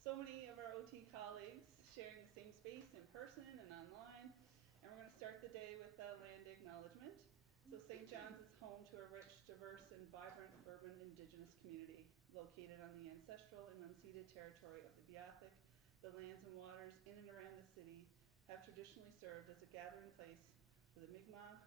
So many of our OT colleagues sharing the same space in person and online. And we're going to start the day with a land acknowledgement. So St. John's is home to a rich, diverse, and vibrant urban Indigenous community located on the ancestral and unceded territory of the Beothuk. The lands and waters in and around the city have traditionally served as a gathering place for the Mi'kmaq.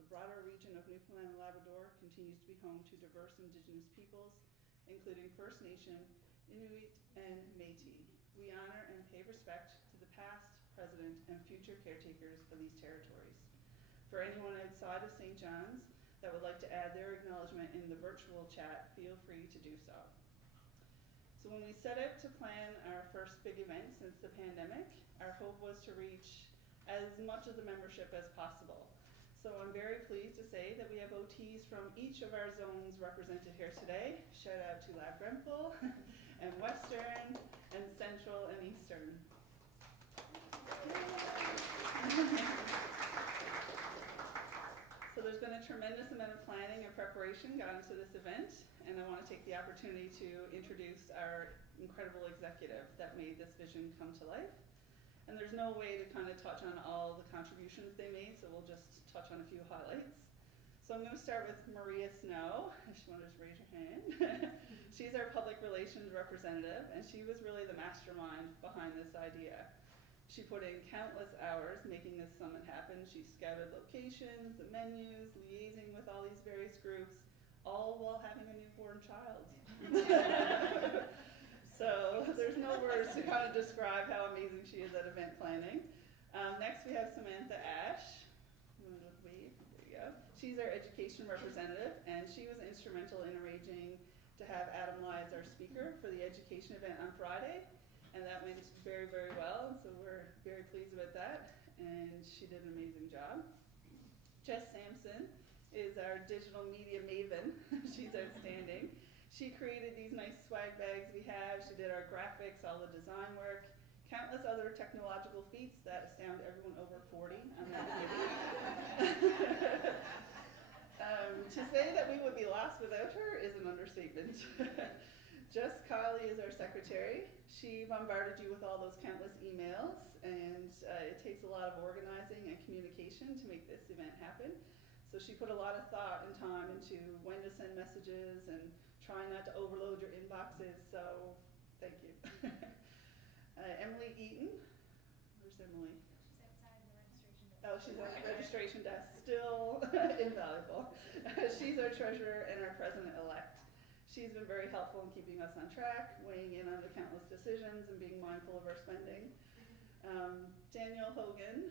The broader region of Newfoundland and Labrador continues to be home to diverse Indigenous peoples, including First Nation, Inuit, and Métis. We honor and pay respect to the past, present, and future caretakers of these territories. For anyone outside of St. John's that would like to add their acknowledgement in the virtual chat, feel free to do so. So when we set out to plan our first big event since the pandemic, our hope was to reach as much of the membership as possible. So I'm very pleased to say that we have OTs from each of our zones represented here today. Shout out to Lab Grenfell and Western and Central and Eastern. So there's been a tremendous amount of planning and preparation gone into this event, and I want to take the opportunity to introduce our incredible executive that made this vision come to life. And there's no way to kind of touch on all the contributions they made, so we'll just touch on a few highlights. So I'm going to start with Maria Snow. If you want to just raise your hand. She's our public relations representative, and she was really the mastermind behind this idea. She put in countless hours making this summit happen. She scouted locations, the menus, liaising with all these various groups, all while having a newborn child. So there's no words to kind of describe how amazing she is at event planning. Next we have Samantha Ash. You want to wave? There you go. She's our education representative, and she was instrumental in arranging to have Adam Lyons our speaker for the education event on Friday. And that went very, very well, and so we're very pleased about that, and she did an amazing job. Jess Sampson is our digital media maven. She's outstanding. She created these nice swag bags we have. She did our graphics, all the design work, countless other technological feats that astound everyone over 40 on that committee. To say that we would be lost without her is an understatement. Jess Kiley is our secretary. She bombarded you with all those countless emails, and it takes a lot of organizing and communication to make this event happen. So she put a lot of thought and time into when to send messages and trying not to overload your inboxes, so thank you. Emily Eaton, where's Emily? She's outside the registration desk. Oh, she's at the registration desk, still invaluable. She's our treasurer and our president-elect. She's been very helpful in keeping us on track, weighing in on the countless decisions and being mindful of our spending. Danielle Hogan,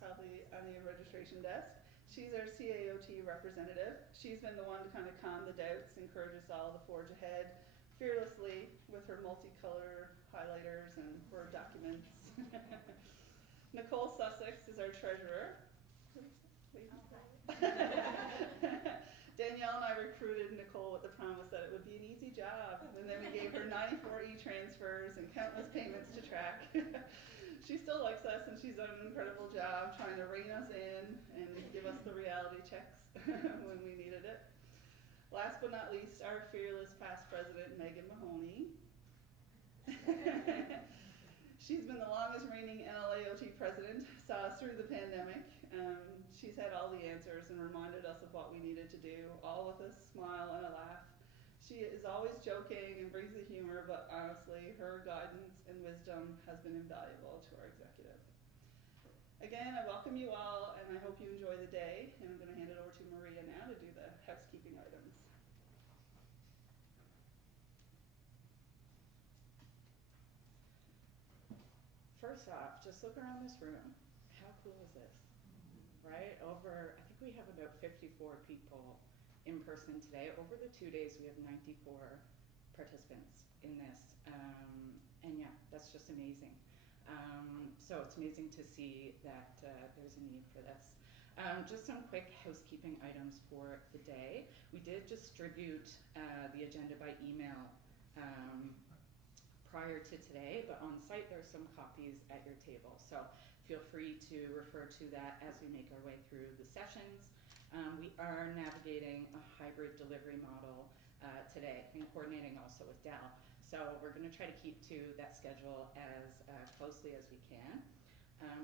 probably on the registration desk. She's our CAOT representative. She's been the one to kind of calm the doubts, encourage us all to forge ahead fearlessly with her multicolor highlighters and Word documents. Nicole Sussex is our treasurer. Danielle and I recruited Nicole with the promise that it would be an easy job, and then we gave her 94 e-transfers and countless payments to track. She still likes us, and she's done an incredible job trying to rein us in and give us the reality checks when we needed it. Last but not least, our fearless past president, Megan Mahoney. She's been the longest reigning NLAOT president, saw us through the pandemic. She's had all the answers and reminded us of what we needed to do, all with a smile and a laugh. She is always joking and brings the humor, but honestly, her guidance and wisdom has been invaluable to our executive. Again, I welcome you all, and I hope you enjoy the day, and I'm going to hand it over to Maria now to do the housekeeping items. First off, just look around this room. How cool is this? Right? I think we have about 54 people in person today. Over the 2 days, we have 94 participants in this. And yeah, that's just amazing. So it's amazing to see that there's a need for this. Just some quick housekeeping items for the day. We did distribute the agenda by email prior to today, but on site there are some copies at your table. So feel free to refer to that as we make our way through the sessions. We are navigating a hybrid delivery model today and coordinating also with Dell. So So we're going to try to keep to that schedule as closely as we can.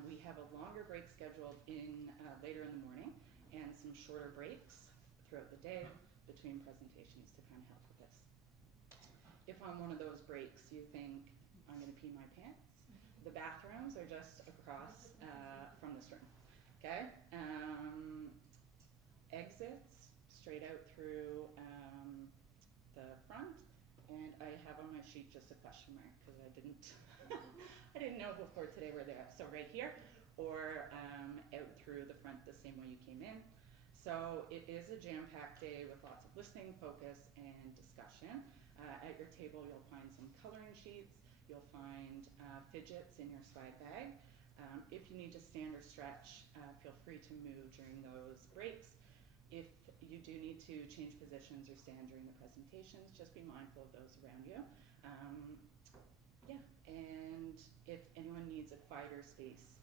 We have a longer break scheduled in later in the morning and some shorter breaks throughout the day between presentations to kind of help with this. If on one of those breaks you think, I'm going to pee my pants, the bathrooms are just across from this room. Okay? Exits straight out through the front, and I have on my sheet just a question mark because I didn't I didn't know before today where they're at. So right here, or out through the front the same way you came in. So it is a jam-packed day with lots of listening, focus, and discussion. At your table you'll find some coloring sheets, you'll find fidgets in your swag bag. If you need to stand or stretch, feel free to move during those breaks. If you do need to change positions or stand during the presentations, just be mindful of those around you. And if anyone needs a quieter space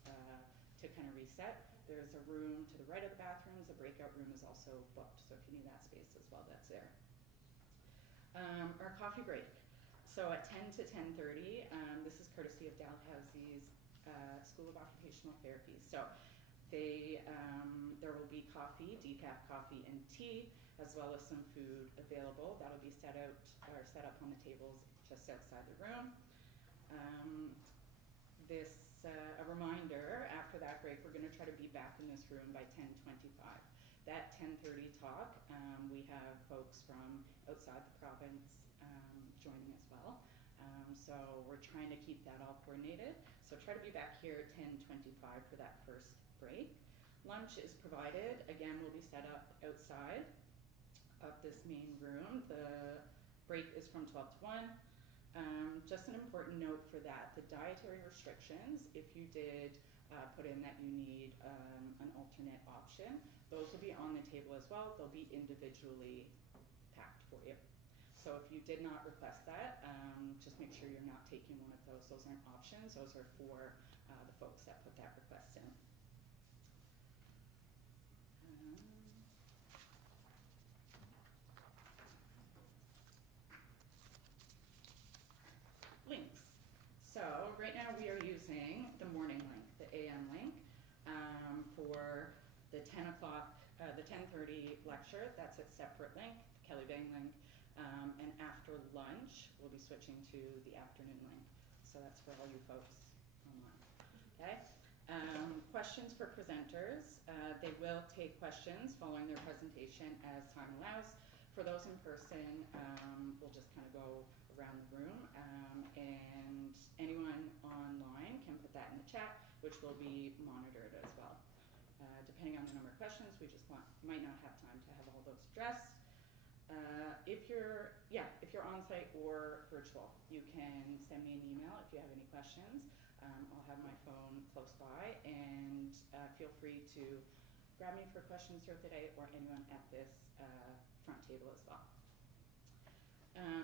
to kind of reset, there's a room to the right of the bathrooms. A breakout room is also booked, so if you need that space as well, that's there. Our coffee break. So at 10 to 10:30, this is courtesy of Dalhousie's School of Occupational Therapy. So there will be coffee, decaf coffee, and tea, as well as some food available. That'll be set up on the tables just outside the room. A reminder, after that break, we're going to try to be back in this room by 10:25. That 10:30 talk, we have folks from outside the province joining as well. So we're trying to keep that all coordinated. So try to be back here at 10:25 for that first break. Lunch is provided. Again, will be set up outside of this main room. The break is from 12 to 1. Just an important note for that, the dietary restrictions, if you did put in that you need an alternate option, those will be on the table as well. They'll be individually packed for you. So if you did not request that, just make sure you're not taking one of those. Those aren't options. Those are for the folks that put that request in. Links. So right now we are using the morning link, the AM link, for the 10 o'clock, the 10:30 lecture. That's a separate link, the Kelly Bang link. And after lunch, we'll be switching to the afternoon link. So that's for all you folks online. Okay? Questions for presenters. They will take questions following their presentation as time allows. For those in person, we'll just kind of go around the room. And anyone online can put that in the chat, which will be monitored as well. Depending on the number of questions, we just might not have time to have all those addressed. If you're on site or virtual, you can send me an email if you have any questions. I'll have my phone close by, and feel free to grab me for questions throughout the day, or anyone at this front table as well.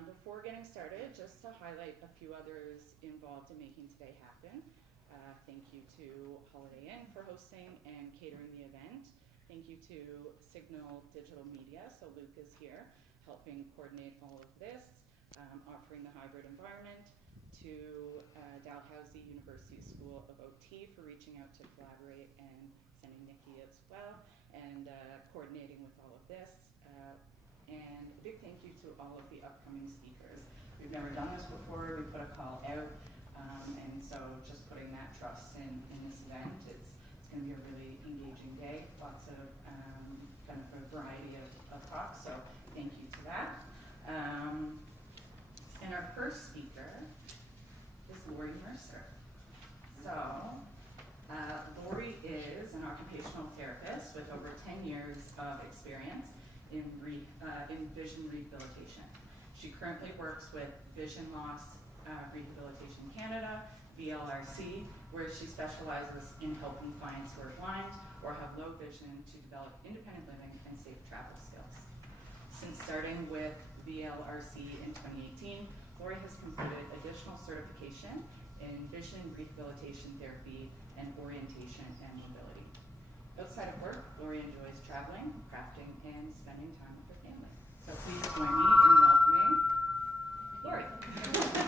Before getting started, just to highlight a few others involved in making today happen. Thank you to Holiday Inn for hosting and catering the event. Thank you to Signal Digital Media, so Luke is here helping coordinate all of this, offering the hybrid environment, to Dalhousie University School of OT for reaching out to collaborate and sending Nikki as well, and coordinating with all of this. And a big thank you to all of the upcoming speakers. We've never done this before. We put a call out, and so just putting that trust in this event, it's going to be a really engaging day, lots of kind of a variety of talks, so thank you to that. And our first speaker is Lori Mercer. So Lori is an occupational therapist with over 10 years of experience in vision rehabilitation. She currently works with Vision Loss Rehabilitation Canada, VLRC, where she specializes in helping clients who are blind or have low vision to develop independent living and safe travel skills. Since starting with VLRC in 2018, Lori has completed additional certification in vision rehabilitation therapy and orientation and mobility. Outside of work, Lori enjoys traveling, crafting, and spending time with her family. So please join me in welcoming Lori.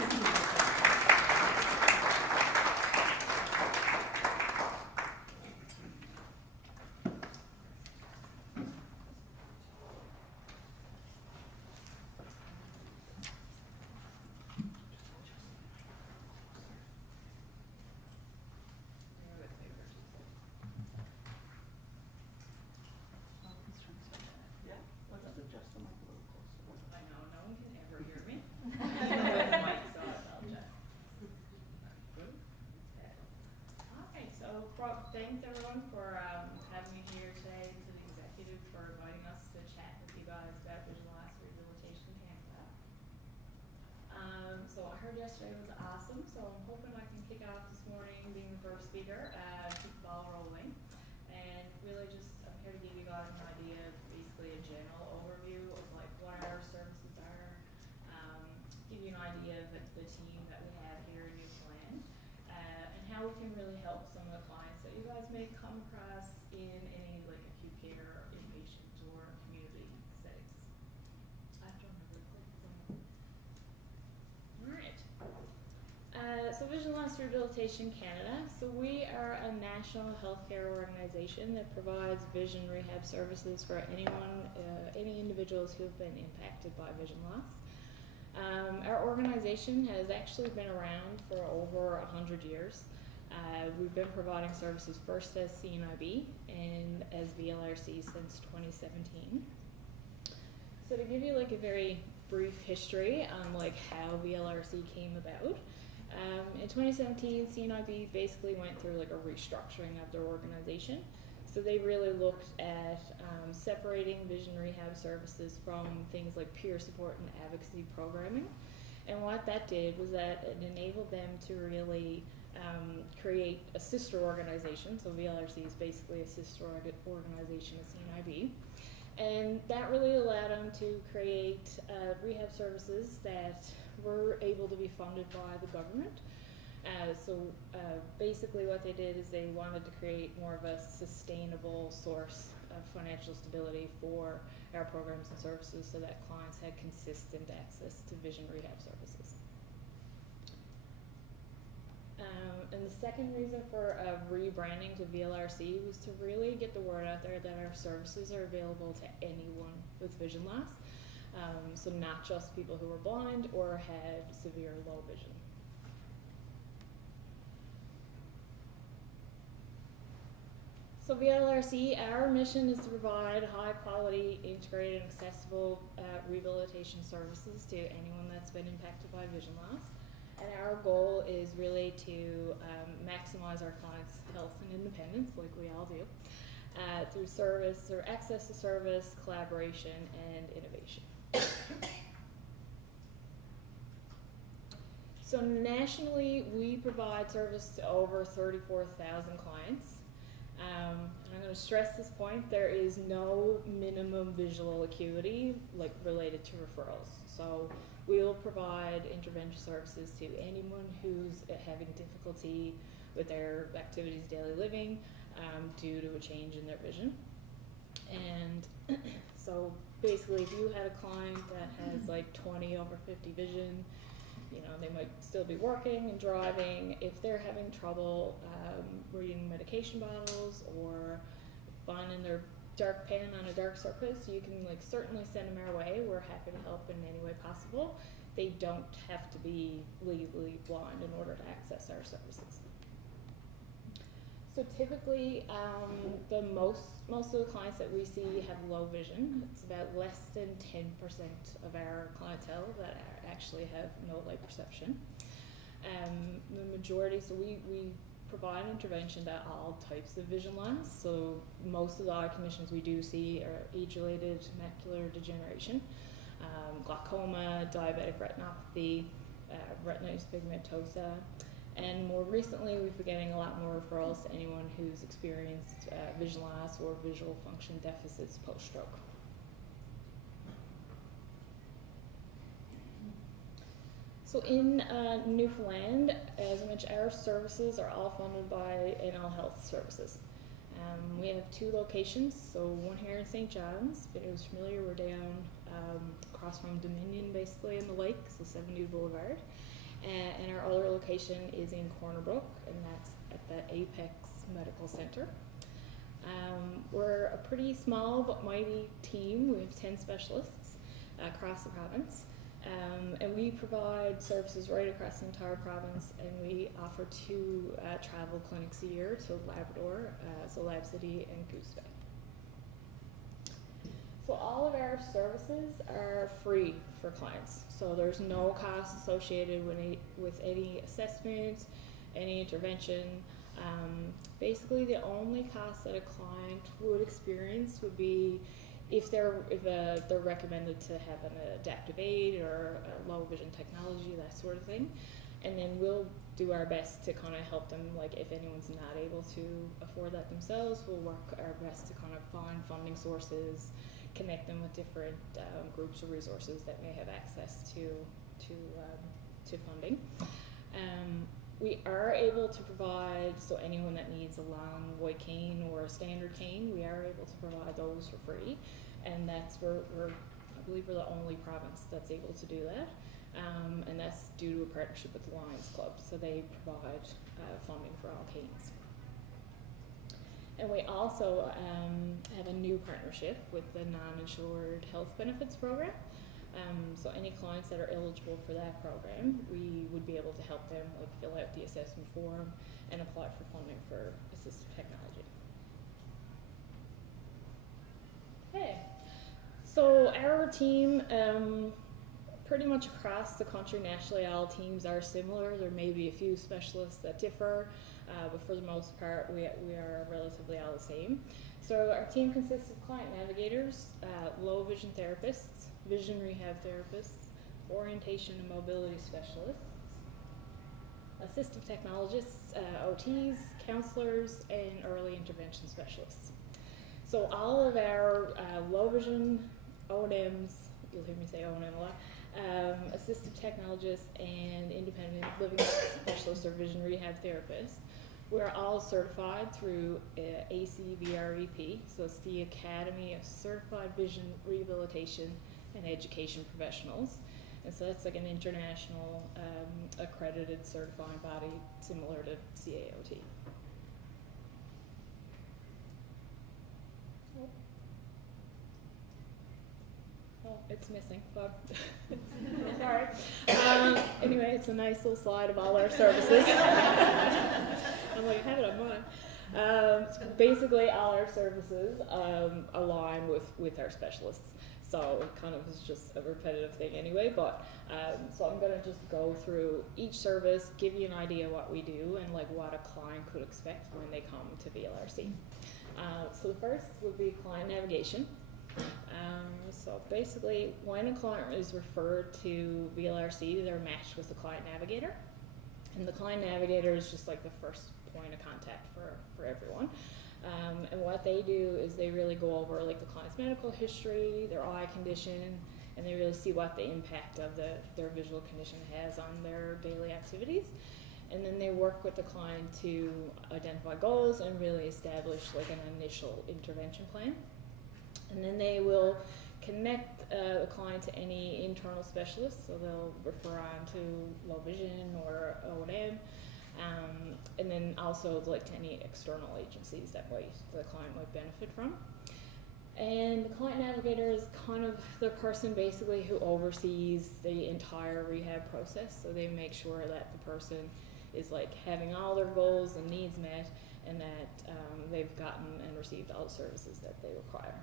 heard yesterday was awesome, so I'm hoping I can kick off this morning being the first speaker, keep the ball rolling. And really just, I'm here to give you guys an idea, basically a general overview of like what our services are, give you an idea of the team that we have here in Newfoundland, and how we can really help some of the clients that you guys may come across in any like acute care, inpatient, or community settings. I don't know where to click this on. Alright. So Vision Loss Rehabilitation Canada. So we are a national healthcare organization that provides vision rehab services for anyone, any individuals who have been impacted by vision loss. Our organization has actually been around for over 100 years. We've been providing services first as CNIB and as VLRC since 2017. So to give you like a very brief history on like how VLRC came about, in 2017 CNIB basically went through like a restructuring of their organization. So they really looked at separating vision rehab services from things like peer support and advocacy programming. And what that did was that it enabled them to really create a sister organization. So VLRC is basically a sister organization of CNIB. And that really allowed them to create rehab services that were able to be funded by the government. Basically what they did is they wanted to create more of a sustainable source of financial stability for our programs and services so that clients had consistent access to vision rehab services. And the second reason for rebranding to VLRC was to really get the word out there that our services are available to anyone with vision loss. So not just people who were blind or had severe low vision. So VLRC, our mission is to provide high quality, integrated, and accessible rehabilitation services to anyone that's been impacted by vision loss. And our goal is really to maximize our clients' health and independence, like we all do, through service, through access to service, collaboration, and innovation. So nationally, we provide service to over 34,000 clients. And I'm going to stress this point, there is no minimum visual acuity like related to referrals. So we will provide intervention services to anyone who's having difficulty with their activities of daily living due to a change in their vision. And so basically if you had a client that has like 20 over 50 vision, you know, they might still be working and driving. If they're having trouble reading medication bottles or finding their dark pen on a dark surface, you can like certainly send them our way. We're happy to help in any way possible. They don't have to be legally blind in order to access our services. So typically, most of the clients that we see have low vision. It's about less than 10% of our clientele that actually have no light perception. The majority, so we provide intervention to all types of vision loss. So most of the eye conditions we do see are age-related macular degeneration, glaucoma, diabetic retinopathy, retinitis pigmentosa. And more recently, we've been getting a lot more referrals to anyone who's experienced vision loss or visual function deficits post-stroke. So in Newfoundland, as I mentioned, our services are all funded by NL Health Services. We have 2 locations, so one here in St. John's. If anyone's familiar, we're down across from Dominion, basically in the lake, so 70 Boulevard. And our other location is in Corner Brook, and that's at the Apex Medical Center. We're a pretty small but mighty team. We have 10 specialists across the province. And we provide services right across the entire province, and we offer 2 travel clinics a year to Labrador, so Lab City and Goose Bay. So all of our services are free for clients. So there's no cost associated with any assessment, any intervention. Basically the only cost that a client would experience would be if they're recommended to have an adaptive aid or a low vision technology, that sort of thing. And then we'll do our best to kind of help them, like if anyone's not able to afford that themselves, we'll work our best to kind of find funding sources, connect them with different groups or resources that may have access to funding. We are able to provide, so anyone that needs a long white cane or a standard cane, we are able to provide those for free, and that's I believe we're the only province that's able to do that, and that's due to a partnership with the Lions Club, so they provide funding for all canes. And we also have a new partnership with the non-insured health benefits program. So any clients that are eligible for that program, we would be able to help them like fill out the assessment form and apply for funding for assistive technology. Okay, so our team, pretty much across the country, nationally, all teams are similar. There may be a few specialists that differ, but for the most part, we are relatively all the same. So our team consists of client navigators, low vision therapists, vision rehab therapists, orientation and mobility specialists, assistive technologists, OTs, counselors, and early intervention specialists. So all of our low vision O&Ms, you'll hear me say O&M a lot, assistive technologists and independent living specialists or vision rehab therapists, we're all certified through ACVREP, so it's the Academy of Certified Vision Rehabilitation and Education Professionals, and so that's like an international accredited certifying body similar to CAOT. Oh, it's missing, but sorry. Anyway, it's a nice little slide of all our services. I'm like, I have it on mine. Basically, all our services align with our specialists. So it kind of is just a repetitive thing anyway, but so I'm going to just go through each service, give you an idea what we do and like what a client could expect when they come to VLRC. So the first would be client navigation. So basically, when a client is referred to VLRC, they're matched with the client navigator. And the client navigator is just like the first point of contact for everyone. And what they do is they really go over like the client's medical history, their eye condition, and they really see what the impact of their visual condition has on their daily activities. And then they work with the client to identify goals and really establish like an initial intervention plan. And then they will connect the client to any internal specialist, so they'll refer on to low vision or O&M, and then also like to any external agencies that the client might benefit from. And the client navigator is kind of the person basically who oversees the entire rehab process, so they make sure that the person is like having all their goals and needs met, and that they've gotten and received all the services that they require.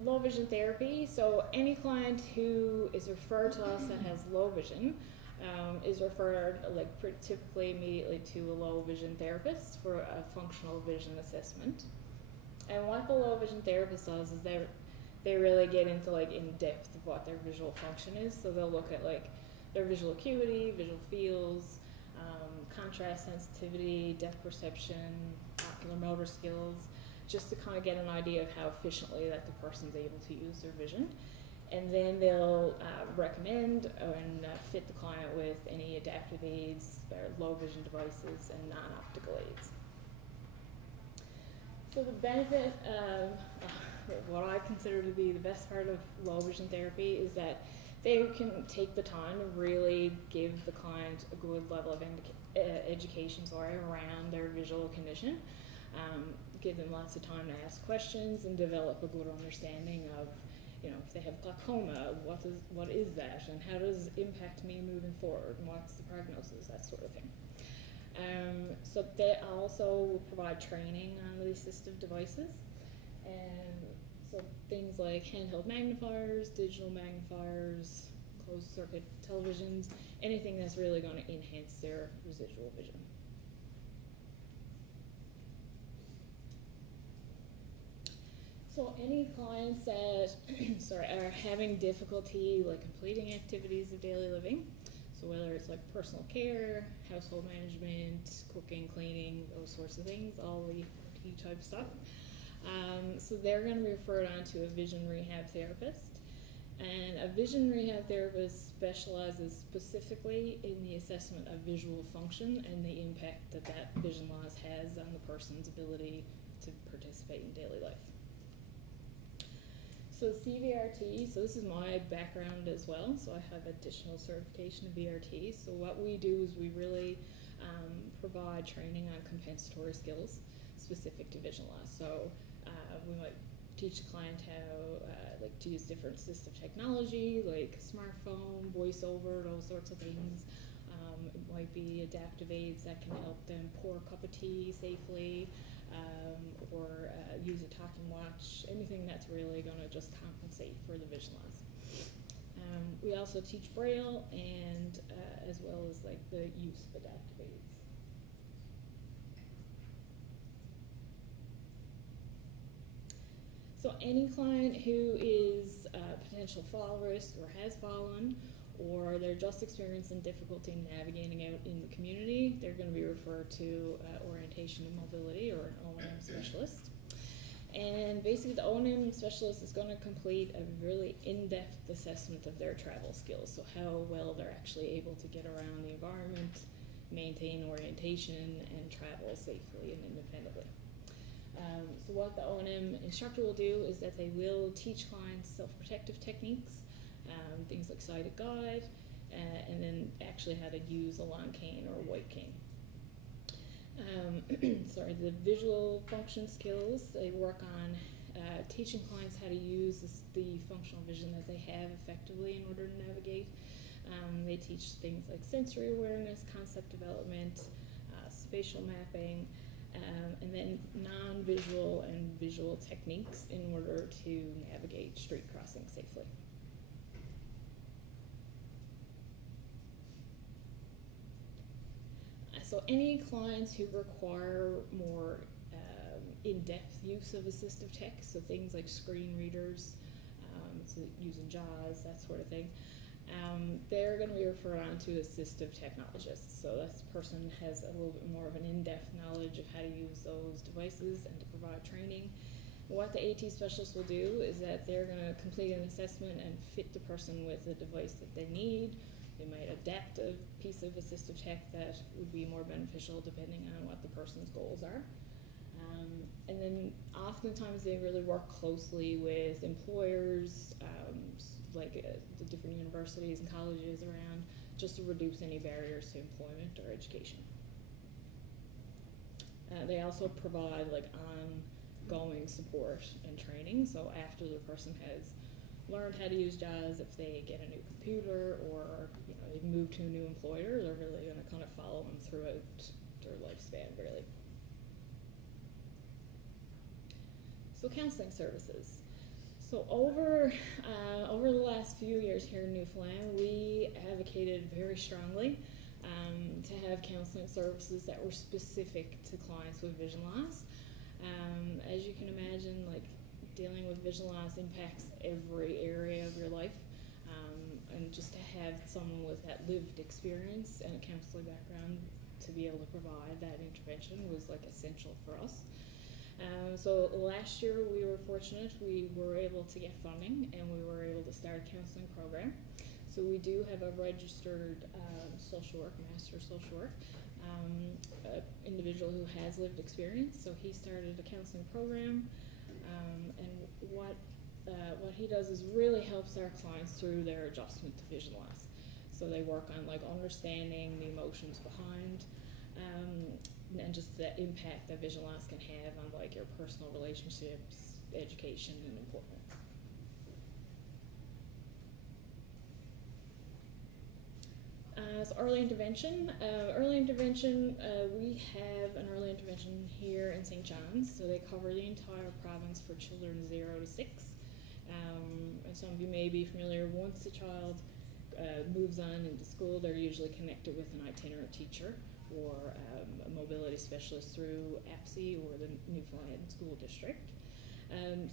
Low vision therapy, so any client who is referred to us that has low vision is referred like typically immediately to a low vision therapist for a functional vision assessment. And what the low vision therapist does is they really get into like in depth of what their visual function is, so they'll look at like their visual acuity, visual fields, contrast sensitivity, depth perception, ocular motor skills, just to kind of get an idea of how efficiently that the person's able to use their vision. And then they'll recommend and fit the client with any adaptive aids, or low vision devices, and non-optical aids. So the benefit of what I consider to be the best part of low vision therapy is that they can take the time to really give the client a good level of education around their visual condition. Give them lots of time to ask questions and develop a good understanding of, you know, if they have glaucoma, what is that, and how does it impact me moving forward, and what's the prognosis, that sort of thing. So they also provide training on the assistive devices, and so things like handheld magnifiers, digital magnifiers, closed circuit televisions, anything that's really going to enhance their residual vision. So any clients that are having difficulty like completing activities of daily living, so whether it's like personal care, household management, cooking, cleaning, those sorts of things, all the type of stuff. So they're going to be referred on to a vision rehab therapist. And a vision rehab therapist specializes specifically in the assessment of visual function and the impact that that vision loss has on the person's ability to participate in daily life. So CVRT, so this is my background as well, so I have additional certification of VRT. So what we do is we really provide training on compensatory skills specific to vision loss. So we might teach a client how like to use different assistive technology like smartphone, voiceover, those sorts of things. It might be adaptive aids that can help them pour a cup of tea safely, or use a talking watch, anything that's really going to just compensate for the vision loss. We also teach Braille and as well as like the use of adaptive aids. So any client who is a potential fall risk or has fallen, or they're just experiencing difficulty navigating out in the community, they're going to be referred to orientation and mobility or an O&M specialist. And basically the O&M specialist is going to complete a really in-depth assessment of their travel skills, so how well they're actually able to get around the environment, maintain orientation, and travel safely and independently. So what the O&M instructor will do is that they will teach clients self-protective techniques, things like sighted guide, and then actually how to use a long cane or a white cane. The visual function skills, they work on teaching clients how to use the functional vision that they have effectively in order to navigate. They teach things like sensory awareness, concept development, spatial mapping, and then non-visual and visual techniques in order to navigate street crossing safely. So any clients who require more in-depth use of assistive tech, so things like screen readers, so using JAWS, that sort of thing, they're going to be referred on to assistive technologists. So this person has a little bit more of an in-depth knowledge of how to use those devices and to provide training. What the AT specialist will do is that they're going to complete an assessment and fit the person with the device that they need. They might adapt a piece of assistive tech that would be more beneficial depending on what the person's goals are. And then oftentimes they really work closely with employers, the different universities and colleges around, just to reduce any barriers to employment or education. They also provide like ongoing support and training. So after the person has learned how to use JAWS, if they get a new computer or they've moved to a new employer, they're really going to kind of follow them throughout their lifespan, really. So counseling services. So over the last few years here in Newfoundland, we advocated very strongly to have counseling services that were specific to clients with vision loss. As you can imagine, like dealing with vision loss impacts every area of your life, and just to have someone with that lived experience and a counseling background to be able to provide that intervention was like essential for us. So last year we were fortunate, we were able to get funding and we were able to start a counseling program. So we do have a registered social work, master social work, individual who has lived experience. So he started a counseling program, and what he does is really helps our clients through their adjustment to vision loss. So they work on like understanding the emotions behind, and just the impact that vision loss can have on like your personal relationships, education, and employment. So early intervention. We have an early intervention here in St. John's, so they cover the entire province for children 0 to 6. And some of you may be familiar, once a child moves on into school, they're usually connected with an itinerant teacher or a mobility specialist through APSE or the Newfoundland School District.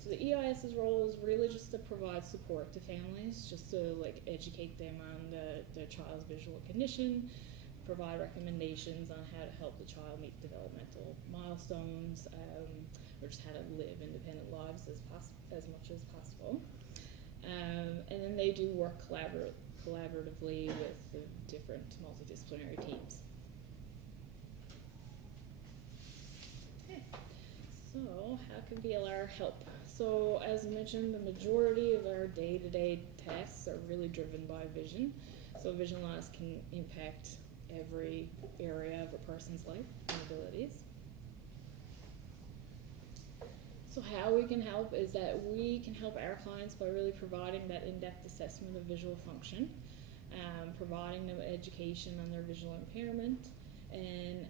So the EIS's role is really just to provide support to families, just to like educate them on the child's visual condition, provide recommendations on how to help the child meet developmental milestones, or just how to live independent lives as much as possible. And then they do work collaboratively with the different multidisciplinary teams. Okay, so how can VLR help? So as mentioned, the majority of our day-to-day tasks are really driven by vision. So vision loss can impact every area of a person's life and abilities. So how we can help is that we can help our clients by really providing that in-depth assessment of visual function, providing them education on their visual impairment, and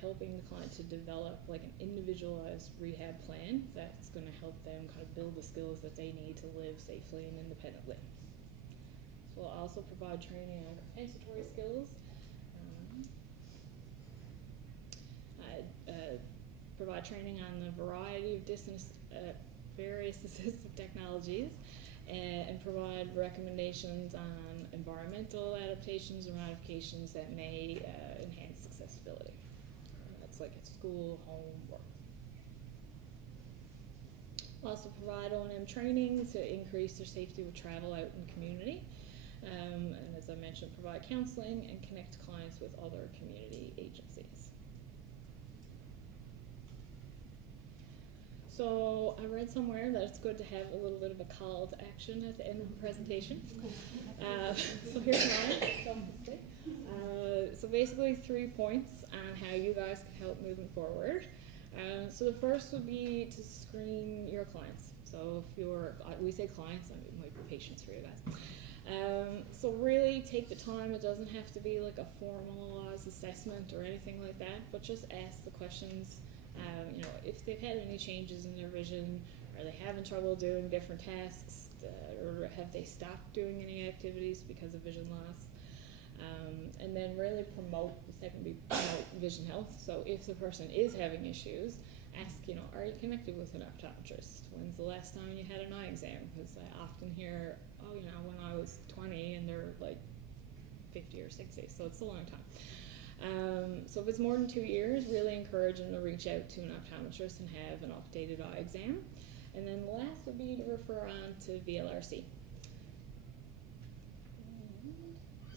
helping the client to develop like an individualized rehab plan that's going to help them kind of build the skills that they need to live safely and independently. So we'll also provide training on compensatory skills, provide training on the variety of various assistive technologies, and provide recommendations on environmental adaptations or modifications that may enhance accessibility. That's like at school, home, work. We'll also provide O&M training to increase their safety with travel out in the community. And as I mentioned, provide counseling and connect clients with other community agencies. So I read somewhere that it's good to have a little bit of a call to action at the end of the presentation. So here's mine. So basically 3 points on how you guys can help moving forward. So the first would be to screen your clients. So if we say clients, it might be patients for you guys. So really take the time. It doesn't have to be like a formalized assessment or anything like that, but just ask the questions. If they've had any changes in their vision, are they having trouble doing different tasks, or have they stopped doing any activities because of vision loss? And then really promote vision health. So if the person is having issues, ask, are you connected with an optometrist? When's the last time you had an eye exam? Because I often hear, when I was 20, and they're like 50 or 60, so it's a long time. So if it's more than 2 years, really encourage them to reach out to an optometrist and have an updated eye exam. And then the last would be to refer on to VLRC.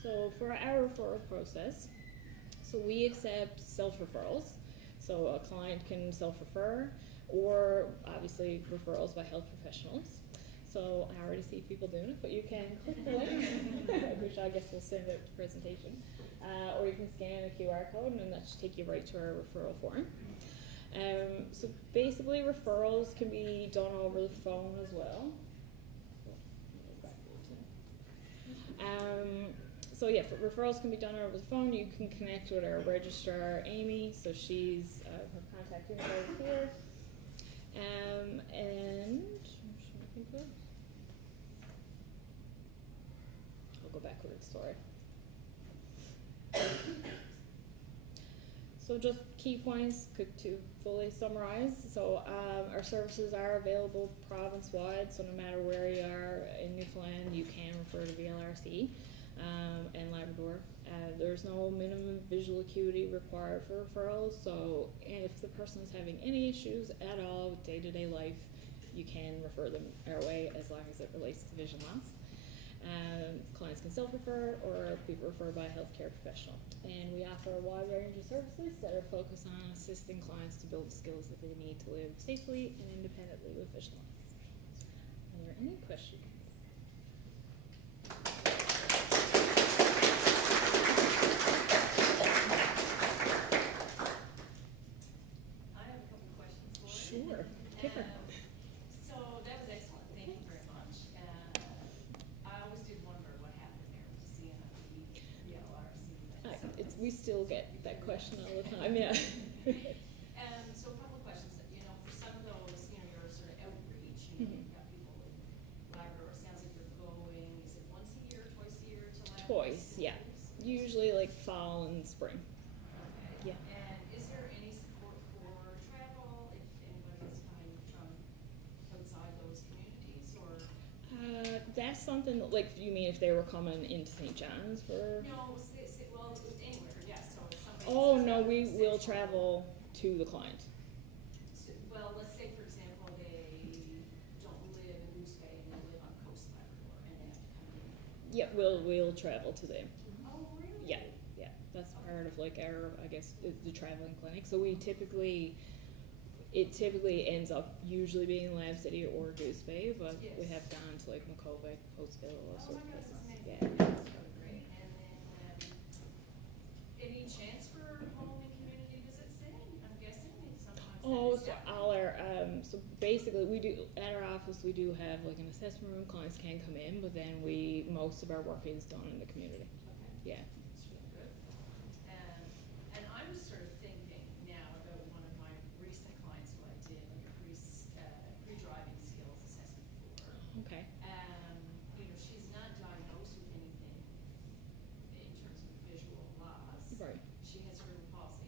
So for our referral process, so we accept self-referrals. So a client can self-refer, or obviously referrals by health professionals. So I already see people doing it, but you can click the link, which I guess we'll send out the presentation. Or you can scan a QR code, and that should take you right to our referral form. So basically referrals can be done over the phone as well. Referrals can be done over the phone. You can connect with our registrar, Amy, so she's her contact info is here. And I'll go backwards, sorry. So just key points to fully summarize. So our services are available province-wide, so no matter where you are in Newfoundland, you can refer to VLRC and Labrador. There's no minimum visual acuity required for referrals, so if the person is having any issues at all with day-to-day life, you can refer them our way as long as it relates to vision loss. Clients can self-refer or be referred by a healthcare professional. And we offer a wide range of services that are focused on assisting clients to build the skills that they need to live safely and independently with vision loss. Are there any questions? I have a couple of questions for you. Sure. Kipper. So that was excellent. Thank you very much. I always did wonder what happened there with CNIP, VLRC. We still get that question all the time, yeah. So a couple of questions. For some of those, your sort of outreach, you've got people in Labrador. It sounds like you're going, is it once a year, twice a year to Labrador? Twice, yeah. Usually like fall and spring. Okay. Yeah. And is there any support for travel if anybody is coming from that's something that, like, you mean if they were coming into St. John's for? No, well, anywhere, yes, so if somebody. Oh, no, we will travel to the client. Well, let's say, for example, they don't live in Goose Bay and they live on Coast Labrador and they have to come in. Yeah, we'll travel to them. Oh, really? Yeah, that's part of like our, I guess, the traveling clinic. So it typically ends up usually being Lab City or Goose Bay, but we Yes. have gone to like Macovey, Postville, all Oh sorts my of goodness, places. that's Yeah. amazing. That's really great. And then, any chance for home and community visits then? I'm guessing sometimes. Oh, that is so happening. so basically we do, at our office we do have like an assessment room, clients can come in, but then most of our work is done in the community. Okay. Yeah. That's really good. And I'm sort of thinking now about one of my recent clients who I did like a pre-driving skills assessment for. Okay. She's not diagnosed with anything in terms of visual loss. Right. She has cerebral palsy.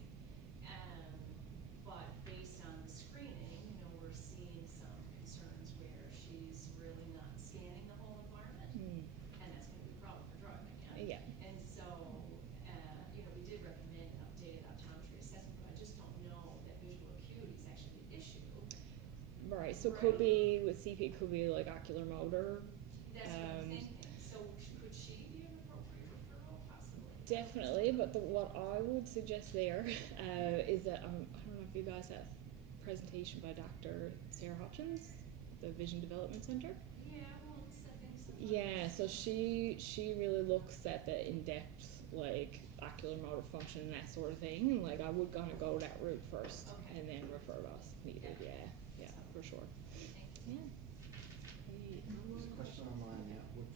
But based on the screening, we're seeing some concerns where she's really not scanning the whole environment. Mm. And that's going to be a problem for driving, yeah? Yeah. And so, we did recommend an updated optometry assessment, but I just don't know that visual acuity is actually the issue. Right. So Right. could be with CP, could be like ocular motor. That's what I'm thinking. So could she be an appropriate referral, possibly? Definitely, but what I would suggest there is that I don't know if you guys have a presentation by Dr. Sarah Hutchins, the Vision Development Center. Yeah, well, settings. Yeah, so she really looks at the in-depth, like ocular motor function and that sort of thing. And like I would gonna go that route first, Okay. and then refer to us if needed. Yeah. Yeah, for sure. Thank Yeah. you. There's a question online, would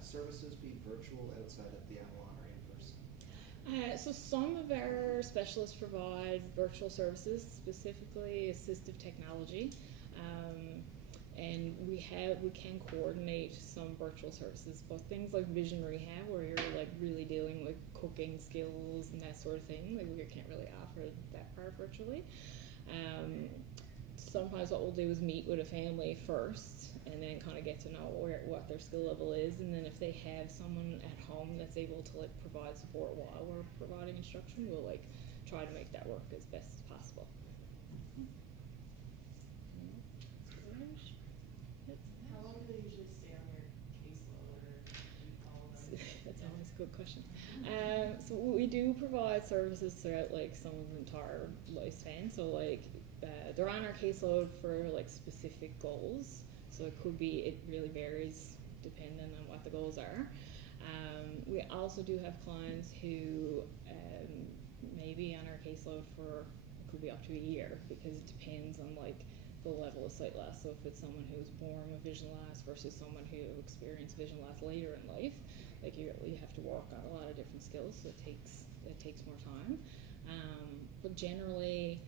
services be virtual outside of the NLAOT or in person? So some of our specialists provide virtual services, specifically assistive technology, and we can coordinate some virtual services, but things like vision rehab, where you're like really dealing with cooking skills and that sort of thing. Like we can't really offer that part virtually. Sometimes what we'll do is meet with a family first and then kind of get to know what their skill level is, and then if they have someone at home that's able to like provide support while we're providing instruction, we'll like try to make that work as best as possible. How long do they usually stay on your caseload, or do you follow them? That's always a good question. So we do provide services throughout like someone's entire lifespan. So like they're on our caseload for like specific goals. So it really varies depending on what the goals are. We also do have clients who may be on our caseload for, it could be up to a year, because it depends on like the level of sight loss. So if it's someone who's born with vision loss versus someone who experienced vision loss later in life, like you have to work on a lot of different skills, so it takes more time. But generally,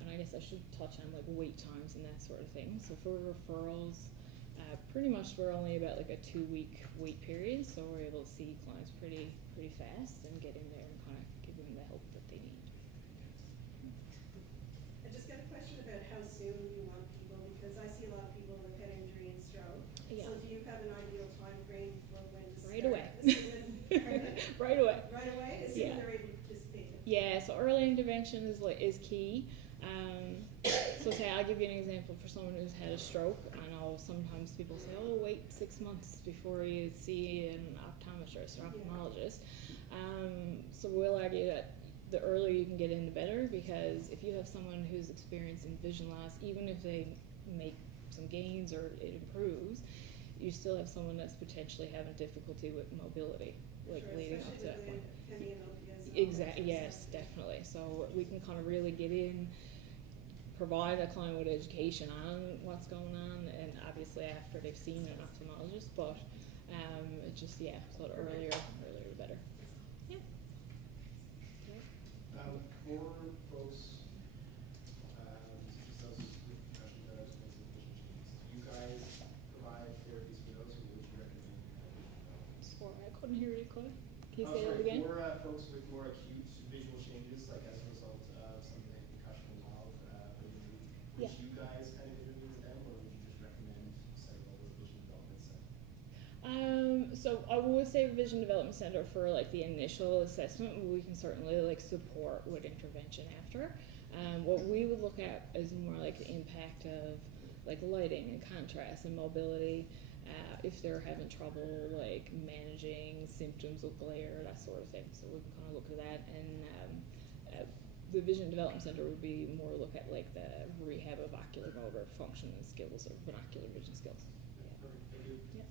and I guess I should touch on like wait times and that sort of thing. So for referrals, pretty much we're only about like a 2-week wait period, so we're able to see clients pretty fast and get in there and kind of give them the help that they need. I just got a question about how soon you want people, because I see a lot of people with head injury and stroke. Yeah. So do you have an ideal time frame for when to Right start? away. Pardon? Right away. Right away? Yeah. Assuming they're able to participate. Yeah, so early intervention is key. So say I'll give you an example for someone who's had a stroke. I know sometimes people say, oh, wait 6 months before you see an optometrist or ophthalmologist. So we'll argue that the earlier you can get in, the better, because if you have someone who's experiencing vision loss, even if they make some gains or it improves, you still have someone that's potentially having difficulty with mobility, like Sure, leading up to that especially point. with the hemianopias and all that Exactly. sort of Yes, stuff. definitely. So we can kind of really get in, provide a client with education on what's going on, and obviously after they've seen an ophthalmologist. But it just so the earlier the better. Yeah. For folks, just those with professional that are experiencing vision changes, do you guys provide therapies for those, or would you recommend? I couldn't hear you, Clay. Can you say that again? For folks with more acute visual changes, like as a result of something like concussion involved, would Yeah. you guys kind of intervene with them, or would you just recommend sending over to vision development center? So I would say Vision Development Center for like the initial assessment, we can certainly like support with intervention after. What we would look at is more like the impact of like lighting and contrast and mobility. If they're having trouble like managing symptoms of glare, that sort of thing. So we can kind of look at that, and the Vision Development Center would be more look at like the rehab of ocular motor function and skills or binocular vision skills. Perfect, thank you. Yeah.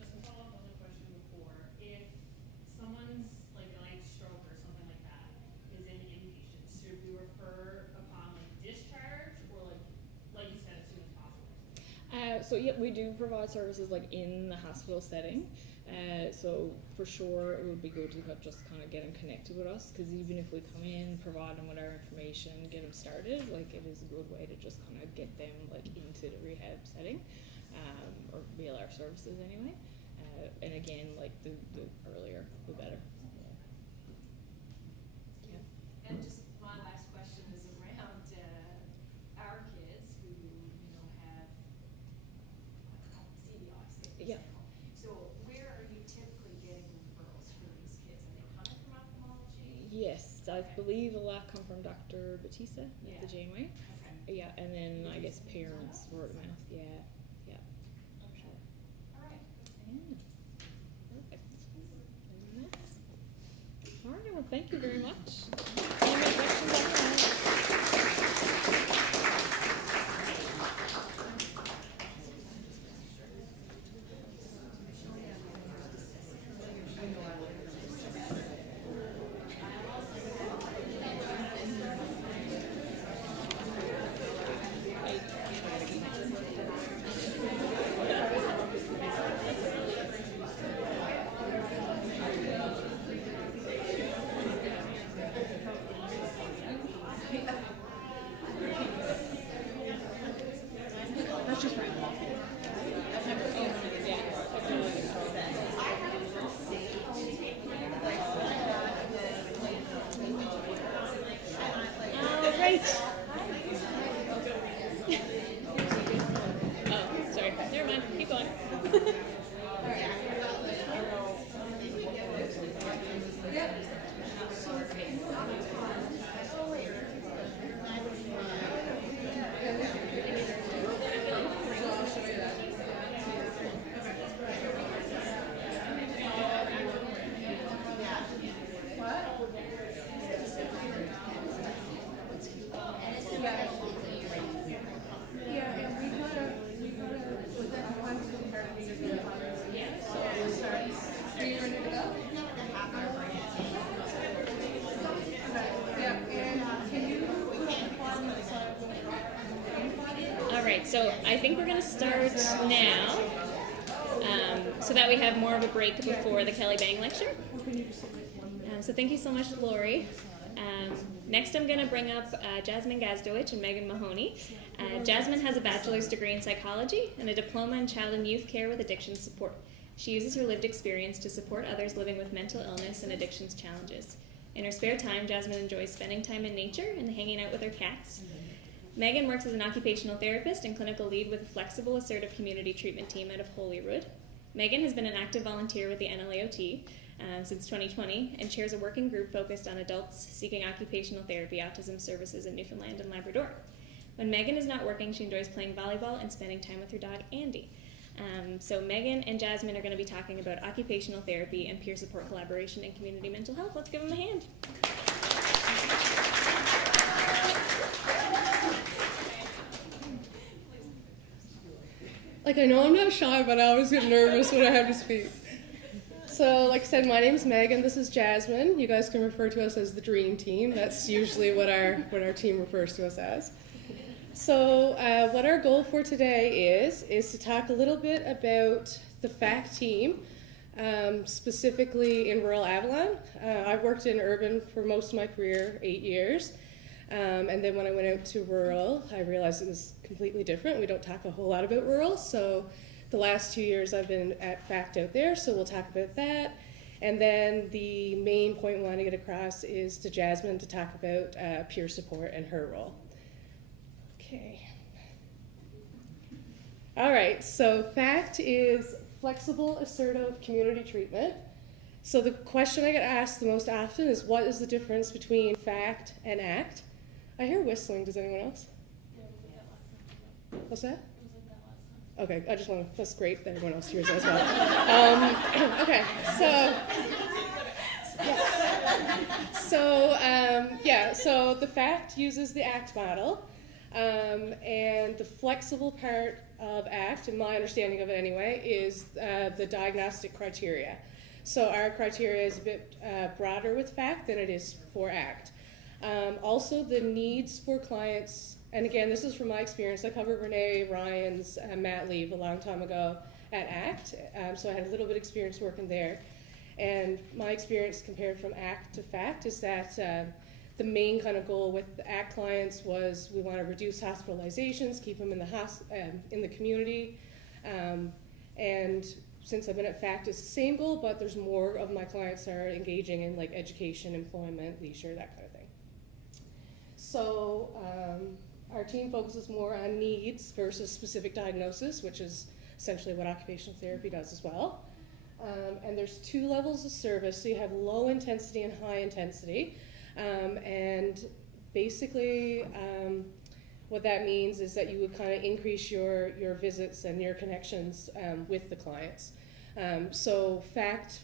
Just to follow up on the question before, if someone's like a light stroke or something like that is in inpatient, should we refer upon like discharge or like you said, as soon as possible? So yeah, we do provide services like in the hospital setting. So for sure, it would be good to just kind of get them connected with us, because even if we come in, provide them with our information, get them started, like it is a good way to just kind of get them like into the rehab setting, or VLR services anyway. And again, like the earlier, the better. Yeah. And just my last question is around our kids who, have CDI, say, for Yeah. example. So where are you typically getting referrals for these kids? Are they coming from ophthalmology? Yes, I believe a lot come from Dr. Batista at Yeah. the Janeway. Okay. Yeah, and then I guess parents word of mouth. Yeah, yeah. Okay. Sure. All right. Yeah. Perfect. Very nice. All right, well, thank you very much. Any more questions on that? Oh, right. Oh, sorry. Never mind. Keep going. Yeah, and we got was that one compared to the other ones? Sorry. Are you ready to go? Yeah, and can you put up the form inside the All right, so I think we're going to start now, so that we have more of a break before the Kelly Bang lecture. So thank you so much, Lori. Next, I'm going to bring up Jasmine Gazdowicz and Megan Mahoney. Jasmine has a bachelor's degree in psychology and a diploma in child and youth care with addiction support. She uses her lived experience to support others living with mental illness and addictions challenges. In her spare time, Jasmine enjoys spending time in nature and hanging out with her cats. Megan works as an occupational therapist and clinical lead with a flexible, assertive community treatment team out of Holyrood. Megan has been an active volunteer with the NLAOT since 2020 and chairs a working group focused on adults seeking occupational therapy autism services in Newfoundland and Labrador. When Megan is not working, she enjoys playing volleyball and spending time with her dog, Andy. So Megan and Jasmine are going to be talking about occupational therapy and peer support collaboration in community mental health. Let's give them a hand. Like, I know I'm not shy, but I always get nervous when I have to speak. So, like I said, my name's Megan. This is Jasmine. You guys can refer to us as the Dream Team. That's usually what our team refers to us as. So, what our goal for today is to talk a little bit about the FACT team, specifically in rural Avalon. I've worked in urban for most of my career, 8 years. And then when I went out to rural, I realized it was completely different. We don't talk a whole lot about rural, so the last 2 years I've been at FACT out there, so we'll talk about that. And then the main point we want to get across is to Jasmine to talk about peer support and her role. Okay. All right, so FACT is flexible, assertive community treatment. So the question I get asked the most often is, what is the difference between FACT and ACT? I hear whistling. Does anyone else? Yeah, we did that last time. What's that? It was like that last time. Okay, I just want to, that's great that everyone else hears it as well. Okay, so, so the FACT uses the ACT model, and the flexible part of ACT, in my understanding of it anyway, is the diagnostic criteria. So our criteria is a bit broader with FACT than it is for ACT. Also, the needs for clients, and again, this is from my experience. I covered Renee Ryan's mat leave a long time ago at ACT, so I had a little bit of experience working there. And my experience compared from ACT to FACT is that the main kind of goal with the ACT clients was we want to reduce hospitalizations, keep them in the community, and since I've been at FACT, it's the same goal, but there's more of my clients are engaging in like education, employment, leisure, that kind of thing. So our team focuses more on needs versus specific diagnosis, which is essentially what occupational therapy does as well. And there's 2 levels of service. So you have low intensity and high intensity. And basically what that means is that you would kind of increase your visits and your connections with the clients. So FACT,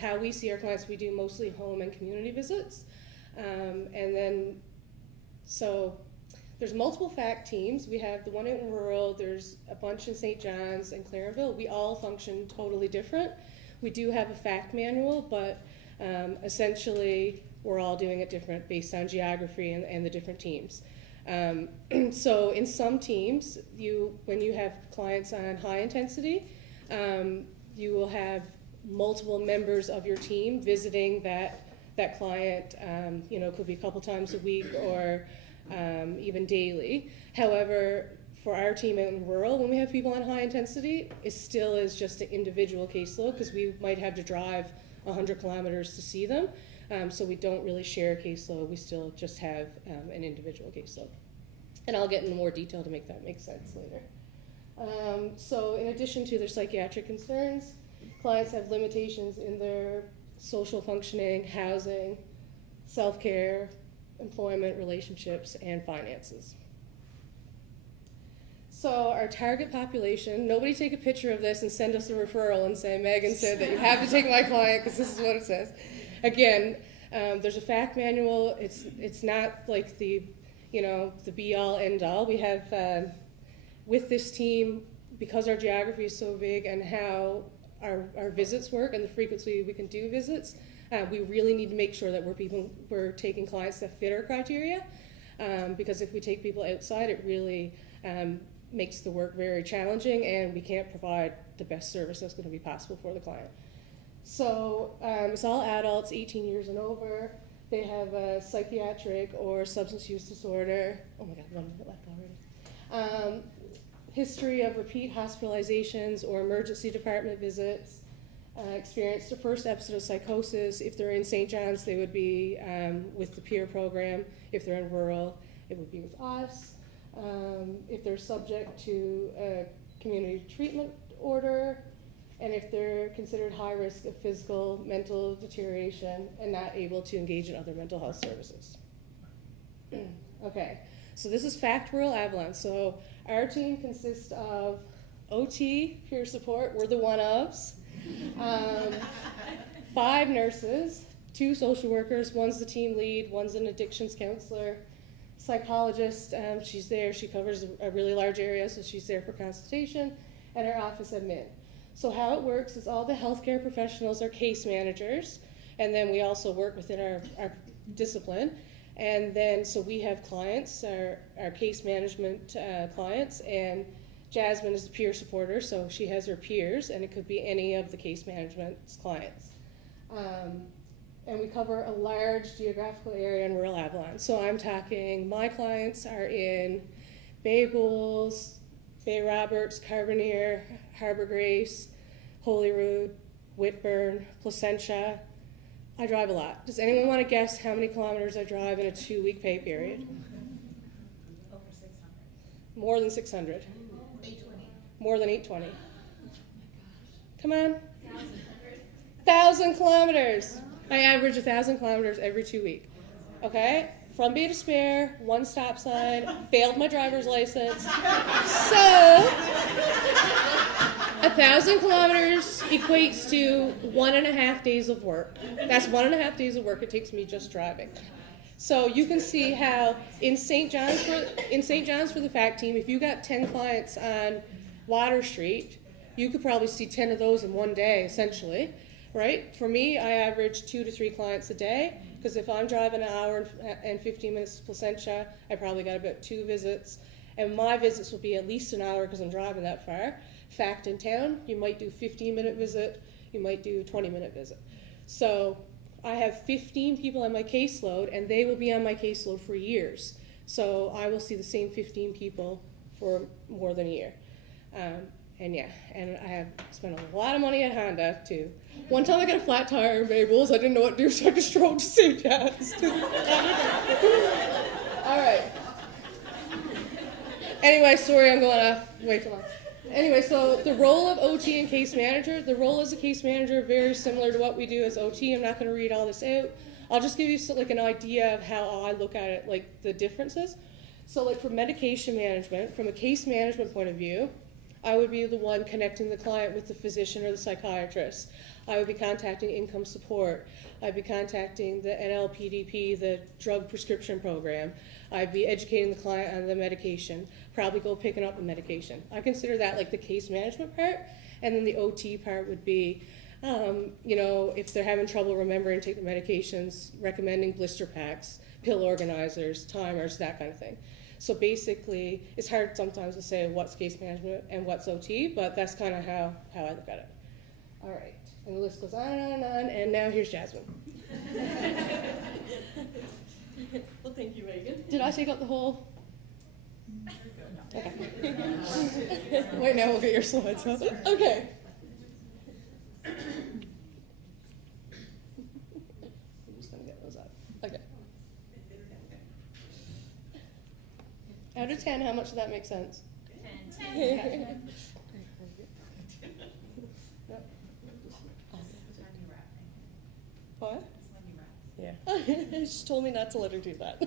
how we see our clients, we do mostly home and community visits. And then, so there's multiple FACT teams. We have the one out in rural, there's a bunch in St. John's and Clarenville. We all function totally different. We do have a FACT manual, but essentially we're all doing it different based on geography and the different teams. So in some teams, when you have clients on high intensity, you will have multiple members of your team visiting that client, could be a couple times a week or even daily. However, for our team out in rural, when we have people on high intensity, it still is just an individual caseload because we might have to drive 100 kilometers to see them. So we don't really share a caseload. We still just have an individual caseload. And I'll get into more detail to make that make sense later. So in addition to their psychiatric concerns, clients have limitations in their social functioning, housing, self-care, employment, relationships, and finances. So our target population, nobody take a picture of this and send us a referral and say, Megan said that you have to take my client because this is what it says. Again, there's a FACT manual. It's not like the be-all, end-all. We have, with this team, because our geography is so big and how our visits work and the frequency we can do visits, we really need to make sure that we're taking clients that fit our criteria, because if we take people outside, it really makes the work very challenging and we can't provide the best service that's going to be possible for the client. So it's all adults, 18 years and over. They have a psychiatric or substance use disorder. Oh my God, 1 minute left already. History of repeat hospitalizations or emergency department visits. Experienced the first episode of psychosis. If they're in St. John's, they would be with the peer program. If they're in rural, it would be with us. If they're subject to a community treatment order, and if they're considered high risk of physical, mental deterioration and not able to engage in other mental health services. Okay, so this is FACT Rural Avalon. So our team consists of OT, peer support, we're the one-ofs, 5 nurses, 2 social workers, one's the team lead, one's an addictions counselor, psychologist, she's there, she covers a really large area, so she's there for consultation, and our office admin. So how it works is all the healthcare professionals are case managers, and then we also work within our discipline. And then, so we have clients, our case management clients, and Jasmine is the peer supporter, so she has her peers, and it could be any of the case management's clients. And we cover a large geographical area in rural Avalon. So I'm talking, my clients are in Bay Bulls, Bay Roberts, Carbonear, Harbor Grace, Holyrood, Whitburn, Placentia. I drive a lot. Does anyone want to guess how many kilometers I drive in a 2-week pay period? Over 600. More than 600. 820. More than 820. Come on. 1,000 kilometers. I average 1,000 kilometers every 2 weeks. Okay? From Bay to Spare, one stop sign, failed my driver's license. So, 1,000 kilometers equates to 1.5 days of work. That's 1.5 days of work it takes me just driving. So you can see how in St. John's for the FACT team, if you got 10 clients on Water Street, you could probably see 10 of those in one day, essentially, right? For me, I average 2 to 3 clients a day, because if I'm driving an hour and 15 minutes to Placentia, I probably got about 2 visits, and my visits will be at least an hour because I'm driving that far. FACT in town, you might do 15-minute visit, you might do 20-minute visit. So I have 15 people on my caseload, and they will be on my caseload for years. So I will see the same 15 people for more than a year. And I have spent a lot of money at Honda too. One time I got a flat tire in Mabel's. I didn't know what to do, so I just drove to St. John's. All right. Anyway, sorry, I'm going off way too long. Anyway, so the role of OT and case manager, the role as a case manager, very similar to what we do as OT. I'm not going to read all this out. I'll just give you like an idea of how I look at it, like the differences. So like for medication management, from a case management point of view, I would be the one connecting the client with the physician or the psychiatrist. I would be contacting income support. I'd be contacting the NLPDP, the drug prescription program. I'd be educating the client on the medication, probably go picking up the medication. I consider that like the case management part, and then the OT part would be, if they're having trouble remembering to take the medications, recommending blister packs, pill organizers, timers, that kind of thing. So basically, it's hard sometimes to say what's case management and what's OT, but that's kind of how I look at it. All right, and the list goes on and on, and now here's Jasmine. Well, thank you, Megan. Did I take out the whole? Okay. Wait, now we'll get your slides up. Okay. I'm just going to get those up. Okay. Out of 10, how much does that make sense? 10. Okay. Yep. What? Yeah. She just told me not to let her do that.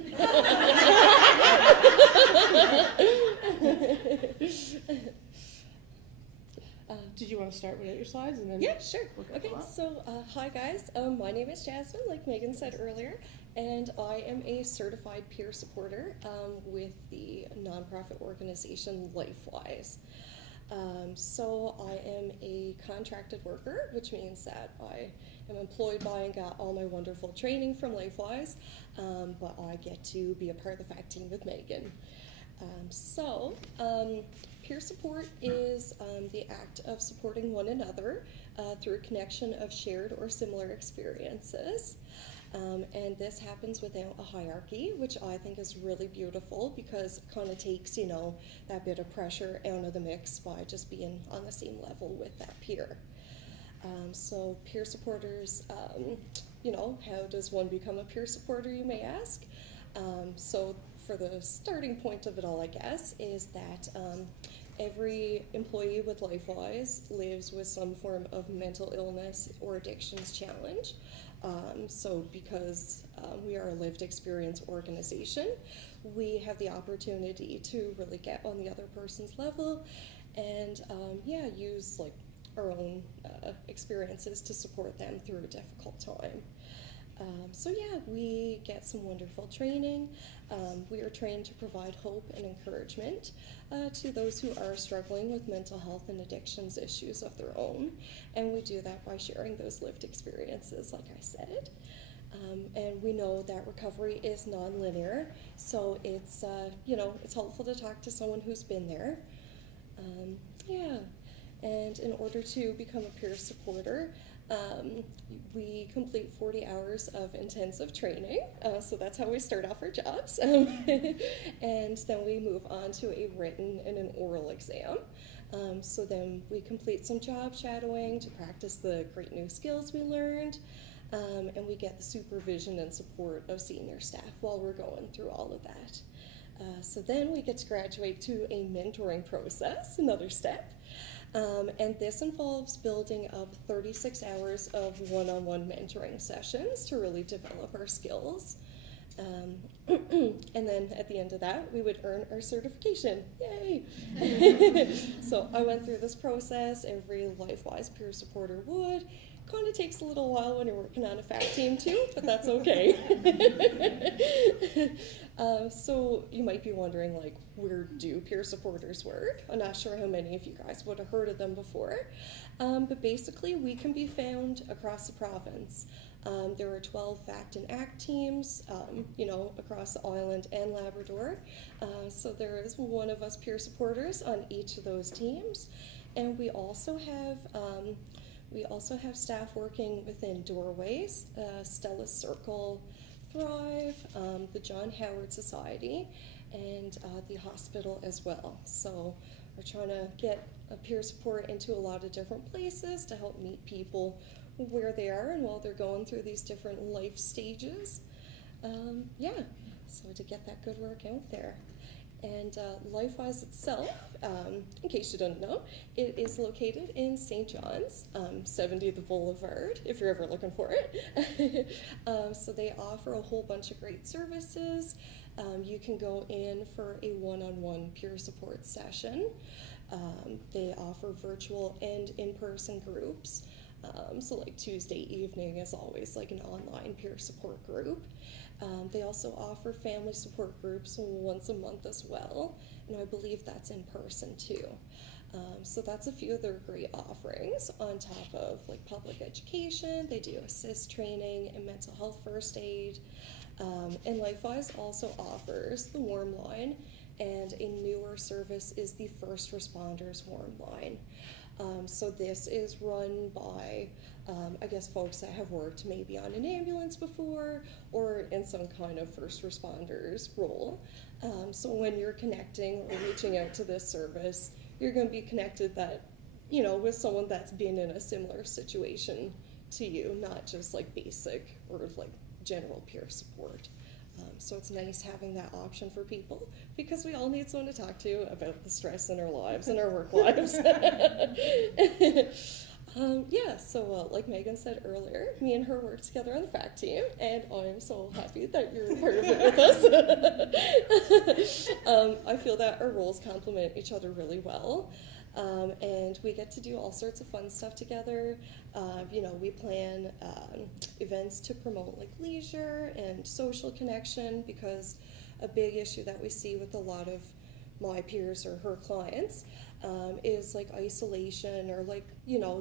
Did you want to start with your slides and then? Yeah, sure. we'll go Okay, on? so hi guys. My name is Jasmine, like Megan said earlier, and I am a certified peer supporter with the nonprofit organization LifeWise. So I am a contracted worker, which means that I am employed by and got all my wonderful training from LifeWise, but I get to be a part of the FACT team with Megan. Peer support is the act of supporting one another through a connection of shared or similar experiences. And this happens without a hierarchy, which I think is really beautiful because it kind of takes, that bit of pressure out of the mix by just being on the same level with that peer. So peer supporters, how does one become a peer supporter, you may ask? So for the starting point of it all, I guess, is that every employee with LifeWise lives with some form of mental illness or addictions challenge. So because we are a lived experience organization, we have the opportunity to really get on the other person's level and use like our own experiences to support them through a difficult time. We get some wonderful training. We are trained to provide hope and encouragement to those who are struggling with mental health and addictions issues of their own. And we do that by sharing those lived experiences, like I said. And we know that recovery is non-linear, so it's, it's helpful to talk to someone who's been there. And in order to become a peer supporter, we complete 40 hours of intensive training, so that's how we start off our jobs. And then we move on to a written and an oral exam. So then we complete some job shadowing to practice the great new skills we learned, and we get the supervision and support of senior staff while we're going through all of that. So then we get to graduate to a mentoring process, another step. And this involves building up 36 hours of one-on-one mentoring sessions to really develop our skills. And then at the end of that, we would earn our certification. Yay! So I went through this process. Every LifeWise peer supporter would. Kind of takes a little while when you're working on a fact team too, but that's okay. So you might be wondering, like, where do peer supporters work? I'm not sure how many of you guys would have heard of them before, but basically we can be found across the province. There are 12 Fact and Act teams, across the island and Labrador. So there is one of us peer supporters on each of those teams, and we also have staff working within Doorways, Stella Circle, Thrive, the John Howard Society, and the hospital as well. So we're trying to get a peer support into a lot of different places to help meet people where they are and while they're going through these different life stages. So to get that good work out there. And LifeWise itself, in case you don't know, it is located in St. John's, 70th Boulevard, if you're ever looking for it. So they offer a whole bunch of great services. You can go in for a one-on-one peer support session. They offer virtual and in-person groups. So like Tuesday evening is always like an online peer support group. They also offer family support groups once a month as well, and I believe that's in person too. So that's a few of their great offerings on top of like public education. They do assist training and mental health first aid. And LifeWise also offers the Warm Line, and a newer service is the First Responders Warm Line. So this is run by, folks that have worked maybe on an ambulance before or in some kind of first responders role. So when you're connecting or reaching out to this service, you're going to be connected with someone that's been in a similar situation to you, not just like basic or like general peer support. So it's nice having that option for people because we all need someone to talk to about the stress in our lives and our work lives. So like Megan said earlier, me and her work together on the fact team, and I'm so happy that you're part of it with us. I feel that our roles complement each other really well. And we get to do all sorts of fun stuff together. We plan events to promote like leisure and social connection, because a big issue that we see with a lot of my peers or her clients is like isolation or like,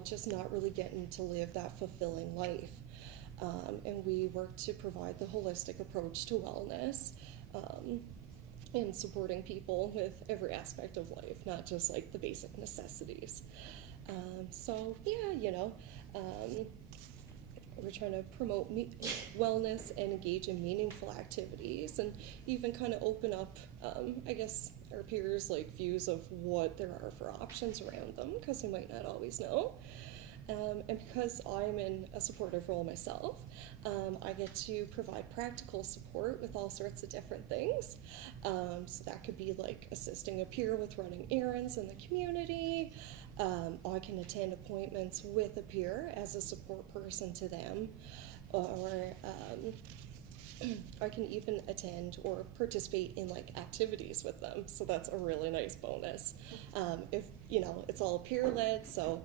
just not really getting to live that fulfilling life. And we work to provide the holistic approach to wellness. And supporting people with every aspect of life, not just like the basic necessities. We're trying to promote wellness and engage in meaningful activities, and even kind of open up, our peers' like views of what there are for options around them, because they might not always know. And because I'm in a supportive role myself, I get to provide practical support with all sorts of different things. So that could be like assisting a peer with running errands in the community. I can attend appointments with a peer as a support person to them, or I can even attend or participate in like activities with them. So that's a really nice bonus. If it's all peer-led, so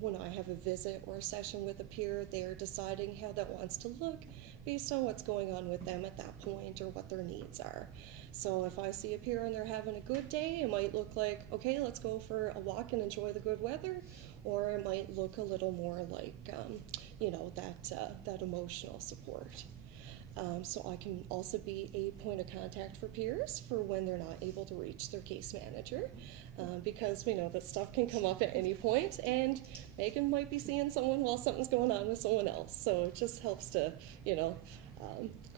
when I have a visit or a session with a peer, they're deciding how that wants to look based on what's going on with them at that point or what their needs are. So if I see a peer and they're having a good day, it might look like, okay, let's go for a walk and enjoy the good weather, or it might look a little more like, that emotional support. So I can also be a point of contact for peers for when they're not able to reach their case manager, because we know that stuff can come up at any point, and Megan might be seeing someone while something's going on with someone else. So it just helps to,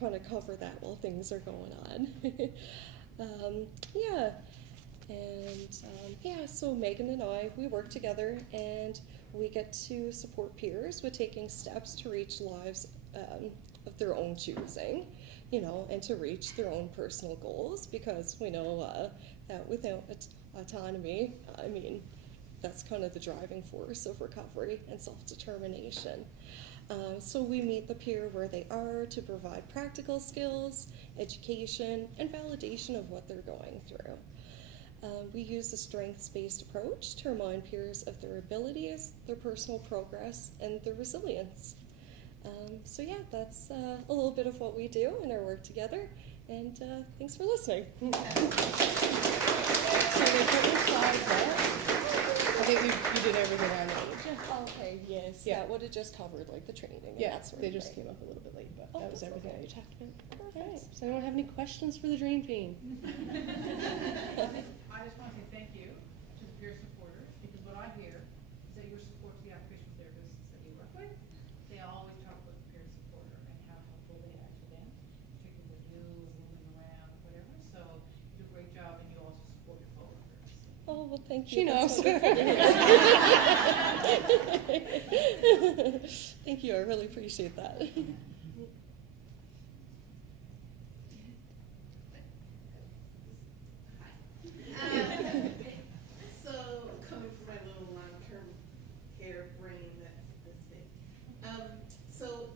kind of cover that while things are going on. So Megan and I, we work together, and we get to support peers with taking steps to reach lives of their own choosing, and to reach their own personal goals, because we know that without autonomy, that's kind of the driving force of recovery and self-determination. So we meet the peer where they are to provide practical skills, education, and validation of what they're going through. We use a strengths-based approach to remind peers of their abilities, their personal progress, and their resilience. So yeah, that's a little bit of what we do in our work together, and thanks for listening. So they put your slides up. I think you did everything on the page. Okay, yes, Yeah. that would have just covered like the training and Yeah, that sort they of just thing. came up a little bit late, but Oh, that was that's everything okay. that you talked about. Perfect. All right. Does anyone have any questions for the dream team? I just want to say thank you to the peer supporters, because what I hear is that your support to the occupational therapists that you work with, they always talk about the peer supporter and how helpful they are to them, particularly with you and moving around, whatever. So you do a great job, and you also support your coworkers. Oh, well, thank She you. That's knows. wonderful to hear. Thank you, I really appreciate that. So, coming from my little long-term care brain that's this big. So,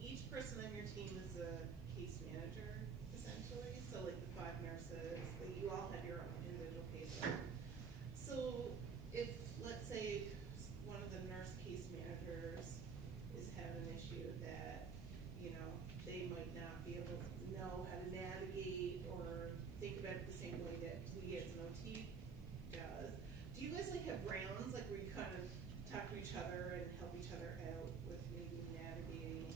each person on your team is a case manager, essentially. So, like the 5 nurses, like you all have your own individual caseload. So, if, let's say, one of the nurse case managers is having an issue that, you know, they might not be able to know how to navigate or think about it the same way that we as an OT does. Do you guys like have rounds, like where you kind of talk to each other and help each other out with maybe navigating?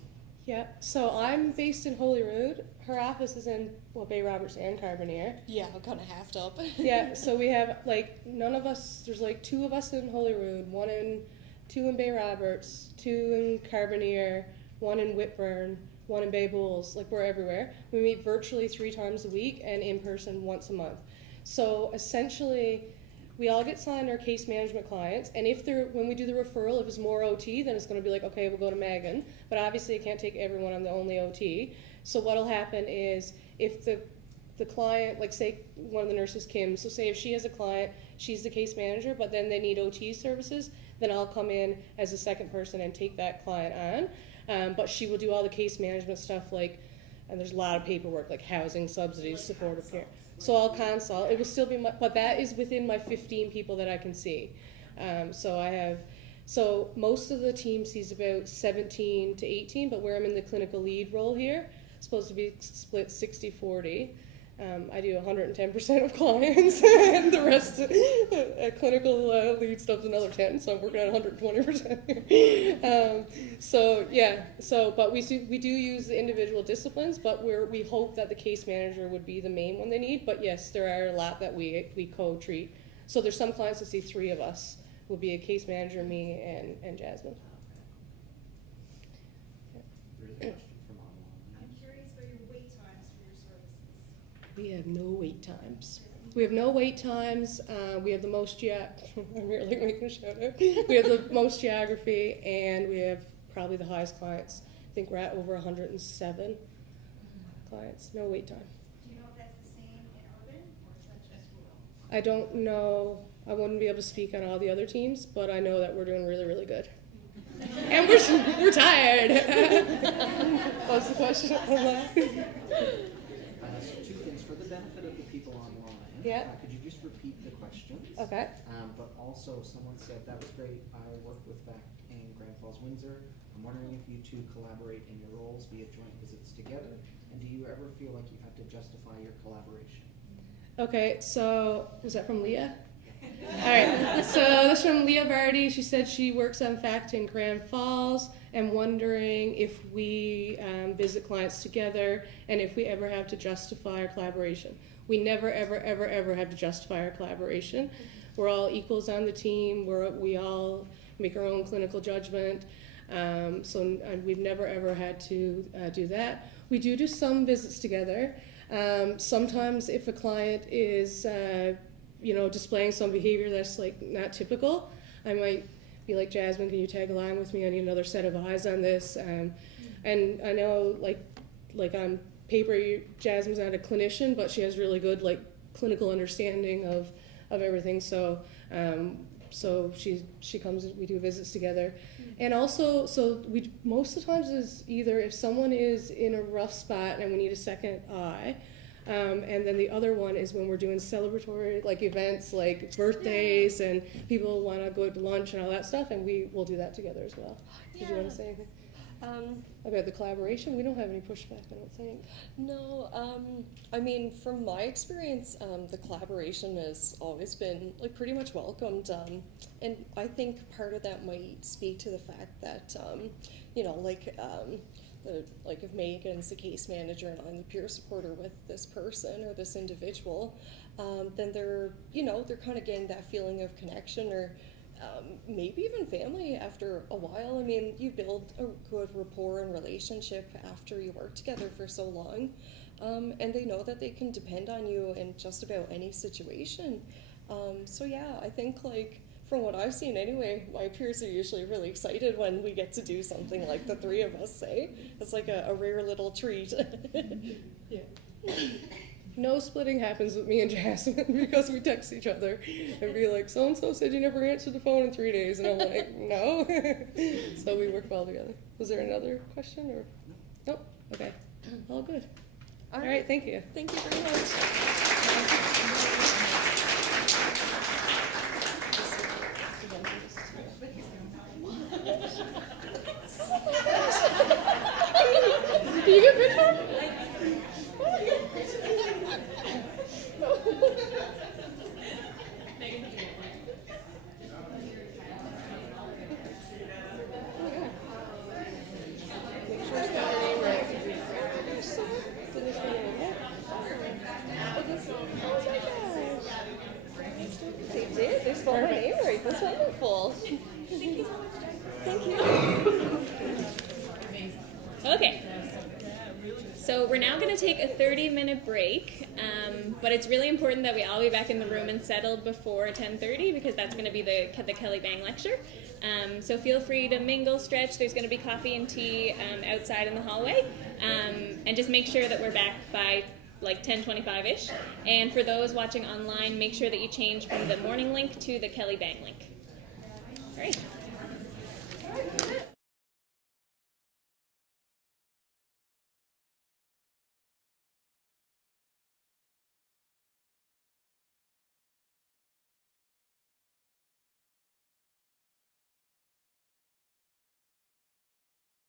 Yeah, so I'm based in Holyrood. Her office is in, well, Bay Roberts and Carbonear. Yeah, I'm kind of halved up. Yeah, so we have, like, none of us, there's like 2 of us in Holyrood, 2 in Bay Roberts, 2 in Carbonear, 1 in Whitburn, 1 in Bay Bulls. Like, we're everywhere. We meet virtually 3 times a week and in person once a month. So essentially, we all get signed our case management clients, and if they're, when we do the referral, if it's more OT, then it's going to be like, okay, we'll go to Megan. But obviously, I can't take everyone, I'm the only OT. So what'll happen is, if the client, like say one of the nurses, Kim, so say if she has a client, she's the case manager, but then they need OT services, then I'll come in as a second person and take that client on. But she will do all the case management stuff, like, and there's a lot of paperwork, like housing, subsidies, Like supportive care. consult. So I'll consult. It will still be my, but that is within my 15 people that I can see. So most of the team sees about 17 to 18, but where I'm in the clinical lead role here, it's supposed to be split 60-40. I do 110% of clients, and the rest clinical lead stuff's another 10, so I'm working at 120%. But we do use the individual disciplines, but we hope that the case manager would be the main one they need. But yes, there are a lot that we co-treat. So there's some clients that see 3 of us. Will be a case manager, me, and Jasmine. There is a question from online. I'm curious about your wait times for your services. We have no wait times. We have no wait times. We have the most I'm really making a shout out. We have the most geography, and we have probably the highest clients. I think we're at over 107 clients. No wait time. Do you know if that's the same in urban, or is that just rural? I don't know. I wouldn't be able to speak on all the other teams, but I know that we're doing really, really good. And we're tired. What was the question? So 2 things for the benefit of the people online. Yeah. Could you just repeat the questions? Okay. But also, someone said that was great. I work with VAC in Grand Falls, Windsor. I'm wondering if you 2 collaborate in your roles via joint visits together, and do you ever feel like you've had to justify your collaboration? Okay, so was that from Leah? All right, so this is from Leah Vardy. She said she works on FACT in Grand Falls and wondering if we visit clients together and if we ever have to justify our collaboration. We never, ever, ever, ever have to justify our collaboration. We're all equals on the team. We all make our own clinical judgment. So we've never, ever had to do that. We do some visits together. Sometimes if a client is displaying some behavior that's like not typical, I might be like, Jasmine, can you tag along with me? I need another set of eyes on this. And I know like on paper, Jasmine's not a clinician, but she has really good like clinical understanding of everything. So So she comes, we do visits together. And also, so we most of the times is either if someone is in a rough spot and we need a second eye, and then the other one is when we're doing celebratory like events like birthdays and people want to go to lunch and all that stuff, and we will do that together as well. Did you want to say anything? About the collaboration? We don't have any pushback, I don't think. No, I mean, from my experience, the collaboration has always been like pretty much welcomed, and I think part of that might speak to the fact that, you know, like if Megan's the case manager and I'm the peer supporter with this person or this individual, then they're kind of getting that feeling of connection or maybe even family after a while. I mean, you build a good rapport and relationship after you work together for so long, and they know that they can depend on you in just about any situation. So yeah, I think like from what I've seen anyway, my peers are usually really excited when we get to do something like the three of us say. It's like a rare little treat. Yeah. No splitting happens with me and Jasmine because we text each other and be like, so-and-so said you never answered the phone in 3 days. And I'm like, no. So we work well together. Was there another question or? Nope. Okay. All good. All right. Thank you. Thank you very much. Can you get a picture? They spelled my name right. That's wonderful. Thank you so much. Thank you. Okay. So we're now going to take a 30-minute break, but it's really important that we all be back in the room and settled before 10:30 because that's going to be the Kelly Bang lecture. So feel free to mingle, stretch. There's going to be coffee and tea outside in the hallway, and just make sure that we're back by like 10:25-ish. And for those watching online, make sure that you change from the morning link to the Kelly Bang link. All right.